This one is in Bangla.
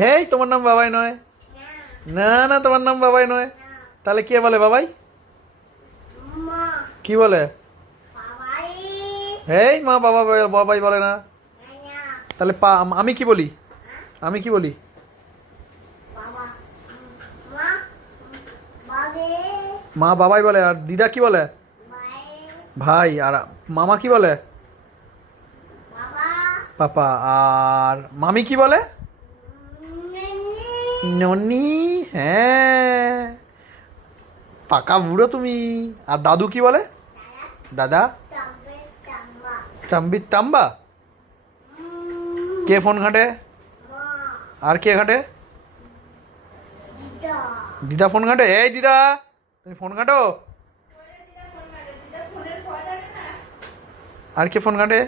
হেই, তোমার নাম বাবাই নয়। না না, তোমার নাম বাবাই নয়। তাহলে কে বলে বাবাই? কি বলে? এই মা বাবা বাবাই বলে না। তাহলে আমি কি বলি? আমি কি বলি? মা বাবাই বলে। আর দিদা কি বলে? ভাই। আর মামা কি বলে? পাপা। আর মামি কি বলে? ননি। হ্যাঁ, পাকা বুড়ো তুমি। আর দাদু কি বলে? দাদা। চাম্বির তাম্বা। কে ফোন ঘাঁটে? আর কে ঘাঁটে? দিদা ফোন ঘাঁটে। এই দিদা, তুমি ফোন ঘাঁটো? আর কে ফোন ঘাঁটে?